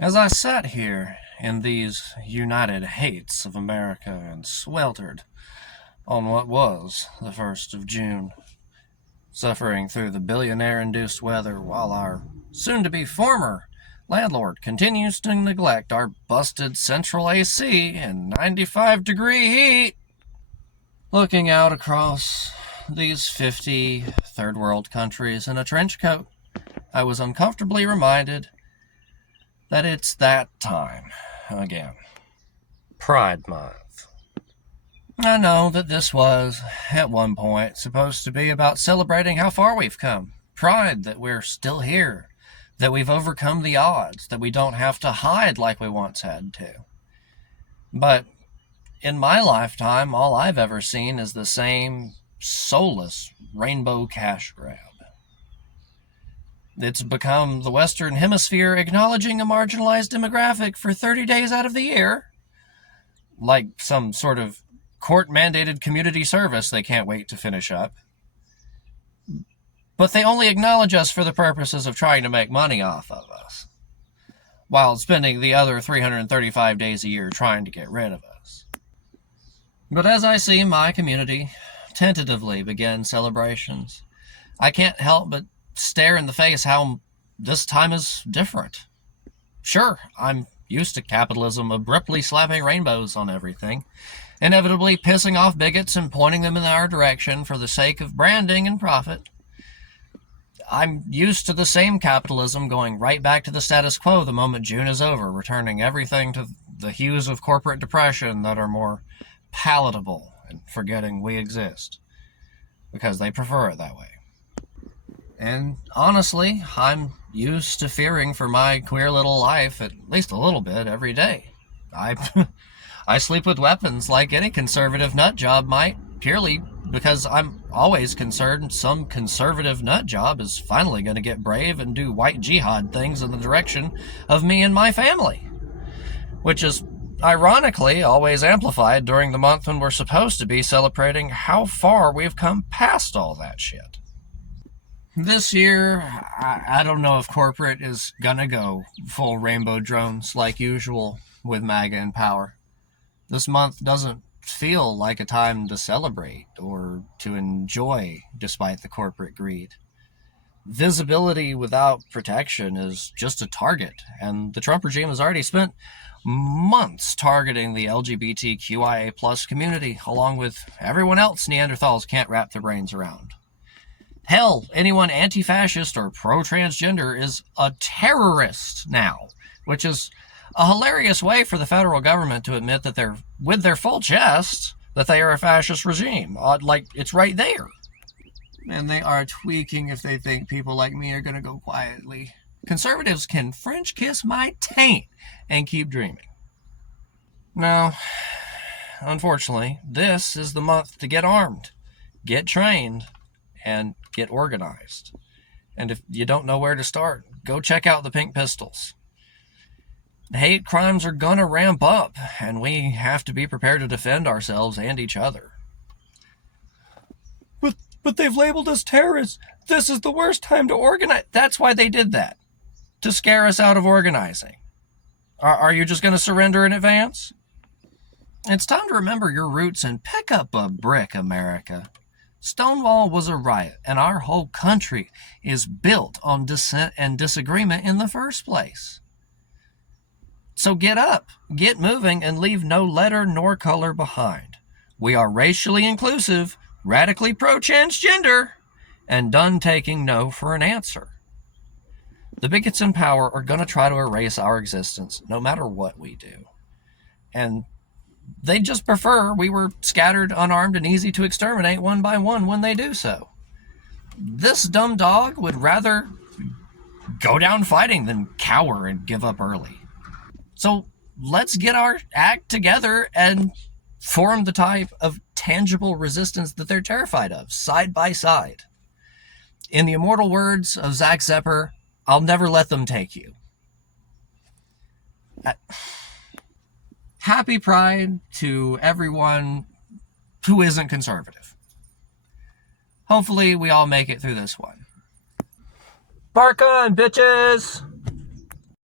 As I sat here in these united hates of America and sweltered on what was the 1st of June, suffering through the billionaire-induced weather while our soon-to-be former landlord continues to neglect our busted central AC and 95-degree heat, looking out across these 50 third-world countries in a trench coat, I was uncomfortably reminded that it's that time again. Pride Month. I know that this was, at one point, supposed to be about celebrating how far we've come. Pride that we're still here, that we've overcome the odds, that we don't have to hide like we once had to. But in my lifetime, all I've ever seen is the same soulless rainbow cash grab. It's become the Western Hemisphere acknowledging a marginalized demographic for 30 days out of the year, like some sort of court-mandated community service they can't wait to finish up. But they only acknowledge us for the purposes of trying to make money off of us, while spending the other 335 days a year trying to get rid of us. But as I see my community tentatively begin celebrations, I can't help but stare in the face how this time is different. Sure, I'm used to capitalism abruptly slapping rainbows on everything, inevitably pissing off bigots and pointing them in our direction for the sake of branding and profit. I'm used to the same capitalism going right back to the status quo the moment June is over, returning everything to the hues of corporate depression that are more palatable and forgetting we exist, because they prefer it that way. And honestly, I'm used to fearing for my queer little life at least a little bit every day. I sleep with weapons like any conservative nut job might, purely because I'm always concerned some conservative nut job is finally going to get brave and do white jihad things in the direction of me and my family. Which is, ironically, always amplified during the month when we're supposed to be celebrating how far we've come past all that shit. This year, I don't know if corporate is gonna go full rainbow drones like usual with MAGA in power. This month doesn't feel like a time to celebrate or to enjoy despite the corporate greed. Visibility without protection is just a target, and the Trump regime has already spent months targeting the LGBTQIA plus community, along with everyone else Neanderthals can't wrap their brains around. Hell, anyone anti-fascist or pro-transgender is a terrorist now, which is a hilarious way for the federal government to admit that they're, with their full chest, that they are a fascist regime. Like, it's right there. And they are tweaking if they think people like me are going to go quietly. Conservatives can French kiss my taint and keep dreaming. Now, unfortunately, this is the month to get armed, get trained, and get organized. And if you don't know where to start, go check out the Pink Pistols. Hate crimes are gonna ramp up, and we have to be prepared to defend ourselves and each other. But they've labeled us terrorists. This is the worst time to organize. That's why they did that, to scare us out of organizing. Are you just gonna surrender in advance? It's time to remember your roots and pick up a brick, America. Stonewall was a riot, and our whole country is built on dissent and disagreement in the first place. So get up, get moving, and leave no letter nor color behind. We are racially inclusive, radically pro-transgender, and done taking no for an answer. The bigots in power are going to try to erase our existence, no matter what we do. And they just prefer we were scattered, unarmed, and easy to exterminate one by one when they do so. This dumb dog would rather go down fighting than cower and give up early. So let's get our act together and form the type of tangible resistance that they're terrified of, side by side. In the immortal words of Zach Zepper, I'll never let them take you. Happy Pride to everyone who isn't conservative. Hopefully we all make it through this one. Bark on, bitches!